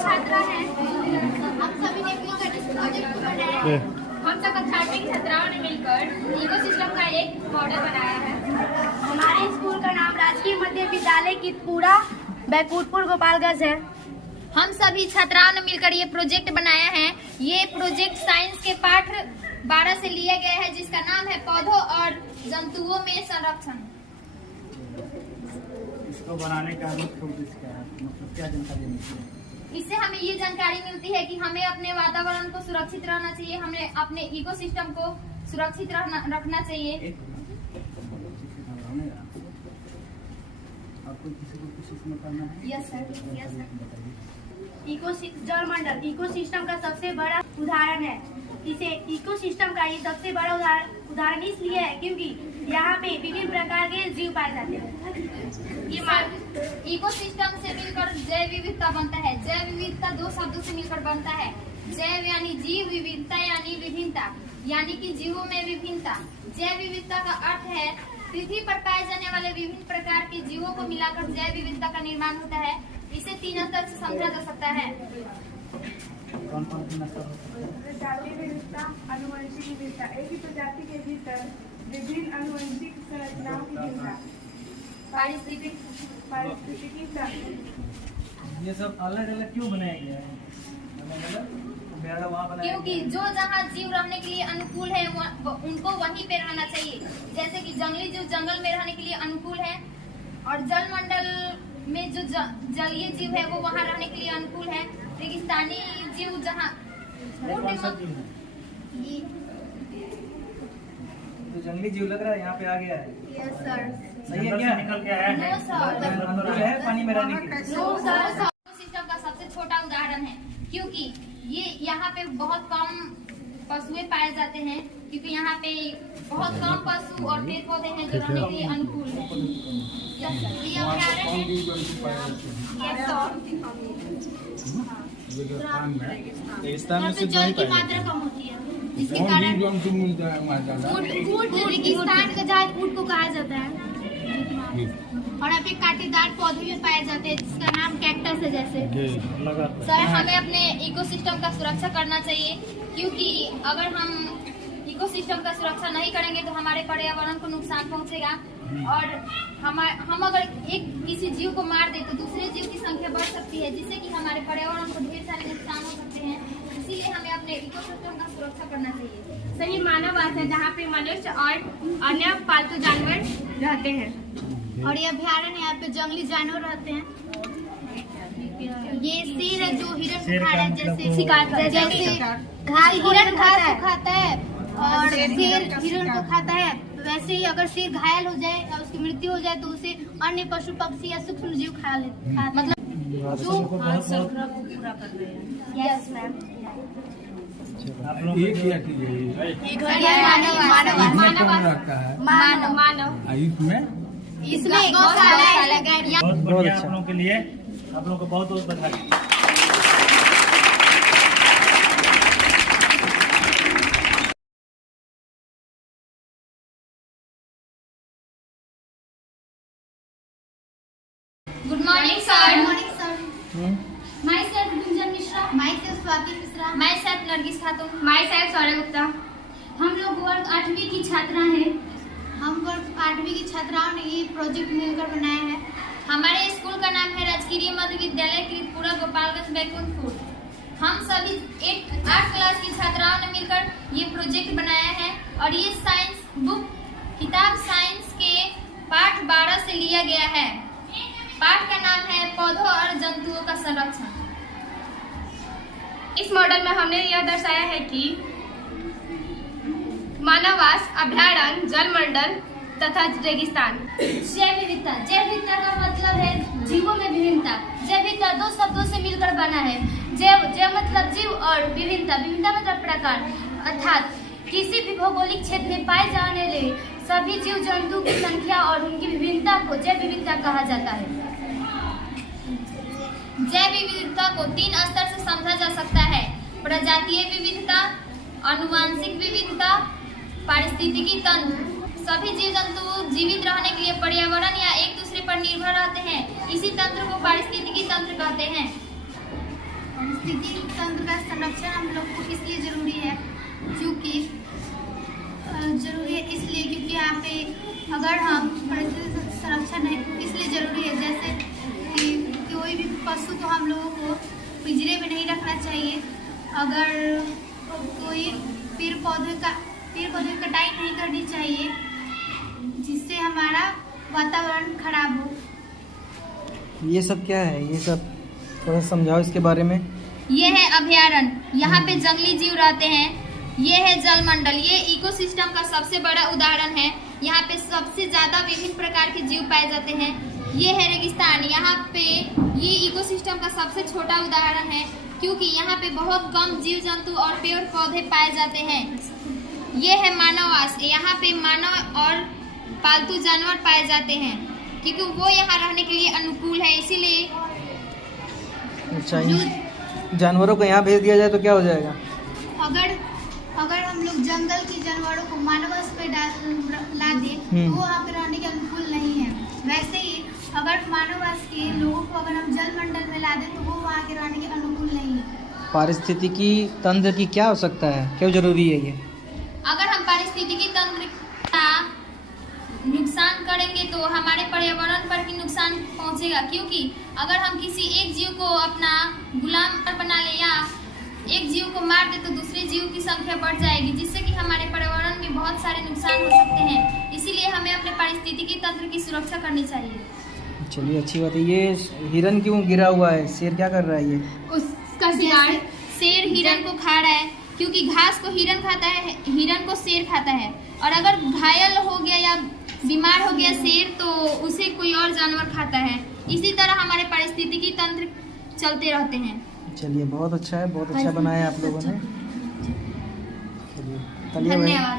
छात्रा हैं, हम सभी ने मिलकर इस प्रोजेक्ट को बनाया है। हम सब कक्षा 8 की छात्राओं ने मिलकर इकोसिस्टम का एक मॉडल बनाया है। हमारे स्कूल का नाम राजकीय मध्य विद्यालय कितपुरा बैकुंठपुर गोपालगंज है। हम सभी छात्राओं ने मिलकर ये प्रोजेक्ट बनाया है। ये प्रोजेक्ट साइंस के पाठ 12 से लिया गया है, जिसका नाम है पौधों और जंतुओं में संरक्षण। इसको बनाने का मुख्य उद्देश्य क्या है, मतलब क्या जानकारी मिलती है? इससे हमें ये जानकारी मिलती है कि हमें अपने वातावरण को सुरक्षित रहना चाहिए, हमें अपने इकोसिस्टम को सुरक्षित रखना चाहिए। आपको किसी को कुछ इसमें करना है? Yes sir, yes sir. जलमंडल इकोसिस्टम का सबसे बड़ा उदाहरण है। इसे इकोसिस्टम का ये सबसे बड़ा उदाहरण इसलिए है क्योंकि यहाँ पे विभिन्न प्रकार के जीव पाए जाते हैं। ये इकोसिस्टम से मिलकर जैव विविधता बनता है। जैव विविधता 2 शब्दों से मिलकर बनता है। जैव यानी जीव, विविधता यानी विभिन्नता, यानी कि जीवों में विभिन्नता। जैव विविधता का अर्थ है पृथ्वी पर पाए जाने वाले विभिन्न प्रकार के जीवों को मिलाकर जैव विविधता का निर्माण होता है। इसे 3 स्तर से समझा जा सकता है। कौन-कौन सी नस्ल हो सकती है? प्रजाति विविधता, आनुवंशिक विविधता। एक ही प्रजाति के भीतर विभिन्न आनुवंशिक संरचनाओं की भिन्नता, पारिस्थितिकी तंत्र। ये सब अलग अलग क्यों बनाया गया है? क्योंकि जो जहाँ जीव रहने के लिए अनुकूल है उनको वहीं पे रहना चाहिए। जैसे कि जंगली जीव जंगल में रहने के लिए अनुकूल है, और जलमंडल में जो जलीय जीव है वो वहाँ रहने के लिए अनुकूल है। रेगिस्तानी जीव जहाँ तो जंगली जीव लग रहा है यहाँ पे आ गया है। Yes sir. सही है क्या? निकल के आया है। No sir. अनुकूल है पानी में रहने के लिए। No sir. इकोसिस्टम का सबसे छोटा उदाहरण है क्योंकि ये यहाँ पे बहुत कम पशुएं पाए जाते हैं, क्योंकि यहाँ पे बहुत कम पशु और पेड़ पौधे हैं जो रहने के लिए अनुकूल है। ये उदाहरण है। रेगिस्तान में सिर्फ जल की मात्रा कम होती है, जिसके कारण रेगिस्तान का जहाज ऊँट को कहा जाता है। और यहाँ पे कांटेदार पौधे भी पाए जाते हैं जिसका नाम कैक्टस है। जैसे सर, हमें अपने इकोसिस्टम का सुरक्षा करना चाहिए, क्योंकि अगर हम इकोसिस्टम का सुरक्षा नहीं करेंगे तो हमारे पर्यावरण को नुकसान पहुंचेगा, और हम अगर किसी जीव को मार दे तो दूसरे जीव की संख्या बढ़ सकती है, जिससे कि हमारे पर्यावरण को ढेर सारे नुकसान हो सकते हैं। इसीलिए हमें अपने इकोसिस्टम का सुरक्षा करना चाहिए। सर, ये मानववास है जहाँ पे मनुष्य और अन्य पालतू जानवर रहते हैं। और ये अभ्यारण्य है, यहाँ पे जंगली जानवर रहते हैं। ये शेर है जो हिरण को खा रहा है, जैसे शिकार, जैसे हिरण घास को खाता है और शेर हिरण को खाता है। वैसे ही अगर शेर घायल हो जाए या उसकी मृत्यु हो जाए तो उसे अन्य पशु पक्षी या सूक्ष्म जीव खा लेते, मतलब जो पूरा कर रहे हैं। Yes ma'am. ये क्या मानव इसमें गौशाला है। बहुत बढ़िया। आप लोगों के लिए आप लोगों को बहुत बहुत बधाई। Good morning sir. Good morning sir. Myself Gunjan Mishra. Myself Swati Mishra. Myself Nargis Khatoon. Myself Saurabh Gupta. हम लोग वर्ग 8वीं की छात्रा हैं। हम वर्ग 8वीं की छात्राओं ने ये प्रोजेक्ट मिलकर बनाया है। हमारे स्कूल का नाम है राजकीय मध्य विद्यालय कितपुरा गोपालगंज बैकुंठपुर। हम सभी 8 क्लास की छात्राओं ने मिलकर ये प्रोजेक्ट बनाया है, और ये साइंस बुक किताब साइंस के पाठ 12 से लिया गया है। पाठ का नाम है पौधों और जंतुओं का संरक्षण। इस मॉडल में हमने यह दर्शाया है कि मानववास, अभ्यारण्य, जलमंडल तथा रेगिस्तान। जैव विविधता। जैव विविधता का मतलब है जीवों में विभिन्नता। जैव विविधता 2 शब्दों से मिलकर बना है। जैव मतलब जीव और विभिन्नता मतलब प्रकार, अर्थात किसी भी भौगोलिक क्षेत्र में पाए जाने वाले सभी जीव जंतु की संख्या और उनकी विभिन्नता को जैव विविधता कहा जाता है। जैव विविधता को 3 स्तर से समझा जा सकता है: प्रजातीय विविधता, आनुवंशिक विविधता, पारिस्थितिकी तंत्र। सभी जीव जंतु जीवित रहने के लिए पर्यावरण या एक दूसरे पर निर्भर रहते हैं। इसी तंत्र को पारिस्थितिकी तंत्र कहते हैं। पारिस्थितिकी तंत्र का संरक्षण हम लोग को इसलिए जरूरी है क्योंकि यहाँ पे अगर हम पारिस्थितिक संरक्षण है इसलिए जरूरी है, जैसे कि कोई भी पशु तो हम लोगों को पिंजरे में नहीं रखना चाहिए, अगर कोई पेड़ पौधे की कटाई नहीं करनी चाहिए जिससे हमारा वातावरण खराब हो। ये सब क्या है? ये सब थोड़ा समझाओ इसके बारे में। ये है अभयारण्य, यहाँ पे जंगली जीव रहते हैं। ये है जलमंडल, ये इकोसिस्टम का सबसे बड़ा उदाहरण है। यहाँ पे सबसे ज्यादा विभिन्न प्रकार के जीव पाए जाते हैं। ये है रेगिस्तान, यहाँ पे ये इकोसिस्टम का सबसे छोटा उदाहरण है क्योंकि यहाँ पे बहुत कम जीव जंतु और पेड़ पौधे पाए जाते हैं। ये है मानववास, यहाँ पे मानव और पालतू जानवर पाए जाते हैं क्योंकि वो यहाँ रहने के लिए अनुकूल है, इसीलिए। अच्छा, जानवरों को यहाँ भेज दिया जाए तो क्या हो जाएगा? अगर हम लोग जंगल की जानवरों को मानववास पे ला दें तो वो वहाँ पे रहने के अनुकूल नहीं है। वैसे ही अगर मानववास के लोगों को अगर हम जलमंडल में ला दें तो वो वहाँ के रहने के अनुकूल नहीं है। पारिस्थितिकी तंत्र की क्या आवश्यकता है, क्यों जरूरी है ये? अगर हम पारिस्थितिकी तंत्र का नुकसान करेंगे तो हमारे पर्यावरण पर भी नुकसान पहुंचेगा, क्योंकि अगर हम किसी एक जीव को अपना गुलाम बना ले या एक जीव को मार दे तो दूसरे जीव की संख्या बढ़ जाएगी, जिससे कि हमारे पर्यावरण में बहुत सारे नुकसान हो सकते हैं। इसीलिए हमें अपने पारिस्थितिकी तंत्र की सुरक्षा करनी चाहिए। चलिए, अच्छी बात है। ये हिरन क्यों गिरा हुआ है? शेर क्या कर रहा है? ये उसका शिकार, शेर हिरन को खा रहा है क्योंकि घास को हिरन खाता है, हिरन को शेर खाता है। और अगर घायल हो गया या बीमार हो गया शेर तो उसे कोई और जानवर खाता है। इसी तरह हमारे पारिस्थितिकी तंत्र चलते रहते हैं। चलिए, बहुत अच्छा है, बहुत अच्छा बनाया आप लोगों ने। चलिए, धन्यवाद।